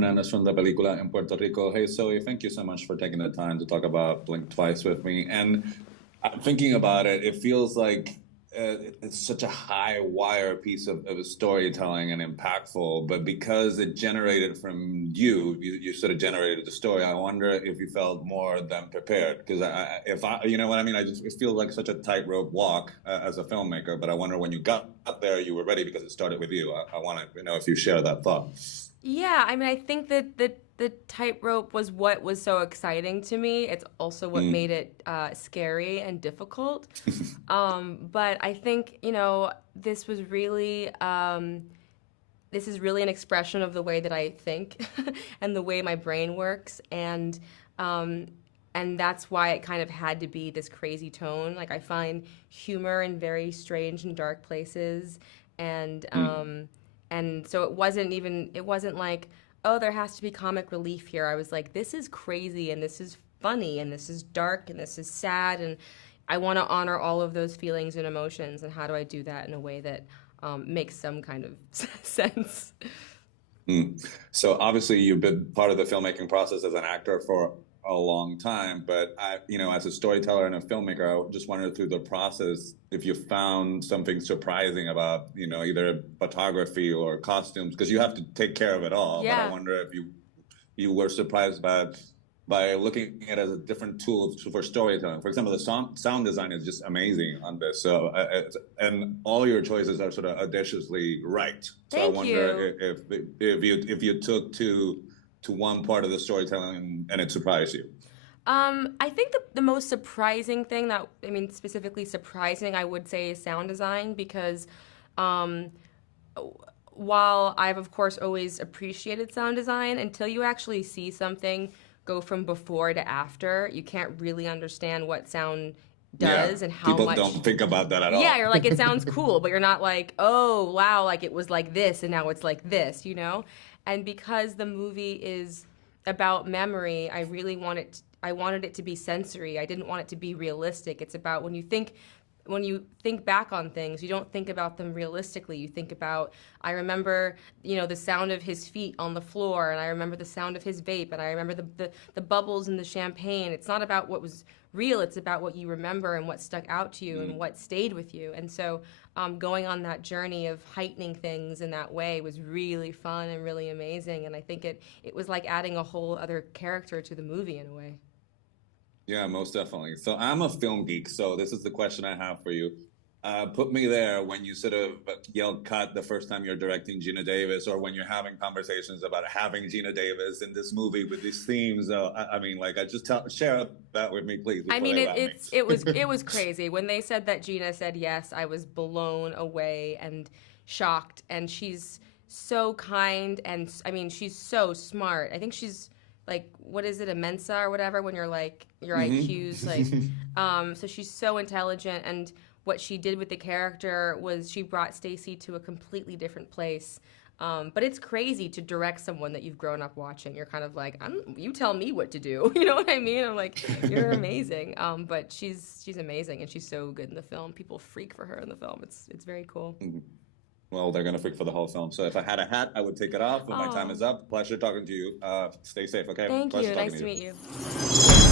Fernandez from the película in Puerto Rico. Hey, Zoe, thank you so much for taking the time to talk about Blink Twice with me. And thinking about it, it feels like it's such a high wire piece of storytelling and impactful, but because it generated from you sort of generated the story. I wonder if you felt more than prepared, because if I, you know what I mean, it feels like such a tightrope walk as a filmmaker. But I wonder when you got there, you were ready because it started with you. I want to know if you share that thought. Yeah, I mean, I think that the tightrope was what was so exciting to me. It's also what Mm. made it scary and difficult. But I think, this is really an expression of the way that I think and the way my brain works, um, and that's why it kind of had to be this crazy tone. Like I find humor in very strange and dark places, and Mm. so it wasn't like, oh, there has to be comic relief here. I was like, this is crazy and this is funny and this is dark and this is sad, and I want to honor all of those feelings and emotions. And how do I do that in a way that makes some kind of sense? Mm. So obviously you've been part of the filmmaking process as an actor for a long time, but as a storyteller and a filmmaker, I just wondered through the process if you found something surprising about, either photography or costumes, because you have to take care of it all. But I Yeah. wonder if you were surprised by looking at it as a different tool for storytelling. For example, the sound design is just amazing on this. So, and all your choices are sort of audaciously right. So I Thank wonder you. if you took to one part of the storytelling and it surprised you. I think the most surprising thing that, I mean, specifically surprising, I would say is sound design, because um, while I've, of course, always appreciated sound design, until you actually see something go from before to after, you can't really understand what sound Yeah, does and how people much. don't think about that at Yeah, all. you're like, it sounds cool, but you're not like, oh, wow, like it was like this and now it's like this, you know? And because the movie is about memory, I wanted it to be sensory. I didn't want it to be realistic. It's about when you think back on things, you don't think about them realistically. You think about, I remember, the sound of his feet on the floor, and I remember the sound of his vape, and I remember the bubbles in the champagne. It's not about what was real, it's about what you remember and what stuck out to you and what stayed with you. And so going on that journey of heightening things in that way was really fun and really amazing. And I think it was like adding a whole other character to the movie in a way. Yeah, most definitely. So I'm a film geek, so this is the question I have for you. Put me there when you sort of yell cut the first time you're directing Gina Davis, or when you're having conversations about having Gina Davis in this movie with these themes. I mean, like, share that with me, please, I before mean, they wrap me. it was crazy when they said that Gina said yes. I was blown away and shocked. And she's so kind, and I mean, she's so smart. I think she's like, what is it, a Mensa or whatever, when you're like your IQ's like, Hmm. so she's so intelligent. And what she did with the character was she brought Stacy to a completely different place. But it's crazy to direct someone that you've grown up watching. You're kind of like, you tell me what to do. You know what I mean? I'm like, you're amazing. But she's amazing, and she's so good in the film. People freak for her in the film. It's very cool. Well, they're gonna freak for the whole film. So if I had a hat, I would take it off. But my time Oh, is up. Pleasure talking to you. Stay safe, okay? thank Pleasure you. talking Nice to to you. meet you.